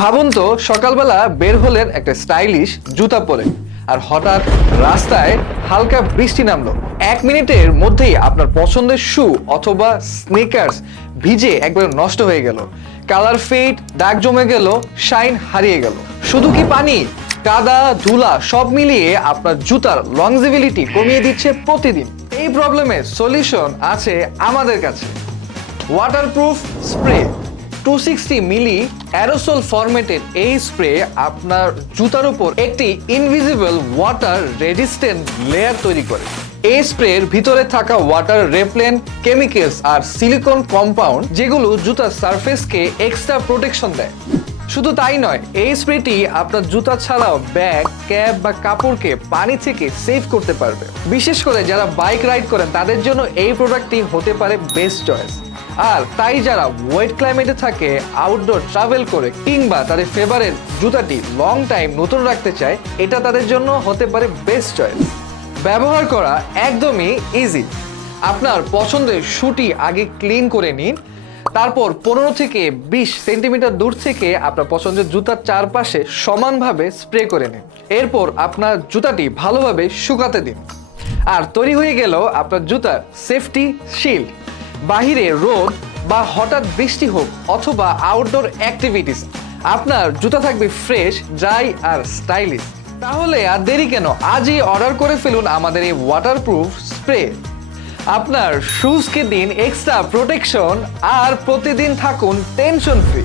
ভাবুন তো সকালবেলা বের হলেন একটা স্টাইলিশ জুতা পরে, আর হঠাৎ রাস্তায় হালকা বৃষ্টি নামলো। 1 মিনিটের মধ্যেই আপনার পছন্দের শু অথবা স্নিকার্স ভিজে একবার নষ্ট হয়ে গেল, কালার ফেড, দাগ জমে গেল, শাইন হারিয়ে গেল। শুধু কি পানি, কাদা, ধুলা সব মিলিয়ে আপনার জুতার লংজিভিলিটি কমিয়ে দিচ্ছে প্রতিদিন। এই প্রবলেমের সলিউশন আছে আমাদের কাছে। ওয়াটারপ্রুফ স্প্রে 260 মিলি অ্যারোসল ফরম্যাটের এই স্প্রে আপনার জুতার উপর একটি ইনভিজিবল ওয়াটার রেজিস্ট্যান্ট লেয়ার তৈরি করে। এই স্প্রের ভিতরে থাকা ওয়াটার রেপলেন্ট কেমিক্যালস আর সিলিকন কম্পাউন্ড যেগুলো জুতার সারফেসকে এক্সট্রা প্রোটেকশন দেয়। শুধু তাই নয়, এই স্প্রেটি আপনার জুতা ছাড়াও ব্যাগ, ক্যাপ বা কাপড়কে পানি থেকে সেভ করতে পারবে। বিশেষ করে যারা বাইক রাইড করেন তাদের জন্য এই প্রোডাক্টটি হতে পারে বেস্ট চয়েস। আর তাই যারা ওয়েট ক্লাইমেটে থাকে, আউটডোর ট্রাভেল করে কিংবা তাদের ফেভারিট জুতাটি লং টাইম নতুন রাখতে চায়, এটা তাদের জন্য হতে পারে বেস্ট চয়েস। ব্যবহার করা একদমই ইজি। আপনার পছন্দের শুটি আগে ক্লিন করে নিন, তারপর 15 থেকে 20 সেন্টিমিটার দূর থেকে আপনার পছন্দের জুতার চারপাশে সমানভাবে স্প্রে করে নিন। এরপর আপনার জুতাটি ভালোভাবে শুকাতে দিন, আর তৈরি হয়ে গেল আপনার জুতার সেফটি শিল্ড। বাহিরে রোদ বা হঠাৎ বৃষ্টি হোক অথবা আউটডোর অ্যাক্টিভিটিস, আপনার জুতা থাকবে ফ্রেশ, ড্রাই আর স্টাইলিশ। তাহলে আর দেরি কেন, আজই অর্ডার করে ফেলুন আমাদের এই ওয়াটারপ্রুফ স্প্রে। আপনার শুজকে দিন এক্সট্রা প্রোটেকশন আর প্রতিদিন থাকুন টেনশন ফ্রি।